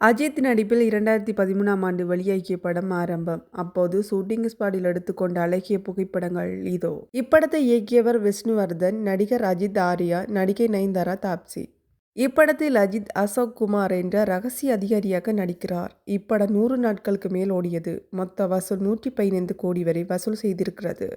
அஜித் நடிப்பில் 2013ஆம் ஆண்டு வெளியாகிய படம் ஆரம்பம். அப்போது ஷூட்டிங் ஸ்பாட்டில் எடுத்துக்கொண்ட அழகிய புகைப்படங்கள் இதோ. இப்படத்தை இயக்கியவர் விஷ்ணுவர்தன், நடிகர் அஜித், ஆர்யா, நடிகை நயன்தாரா, தாப்சி. இப்படத்தில் அஜித் அசோக் குமார் என்ற ரகசிய அதிகாரியாக நடிக்கிறார். இப்படம் 100 நாட்களுக்கு மேல் ஓடியது. மொத்த வசூல் 115 கோடி வரை வசூல் செய்திருக்கிறது.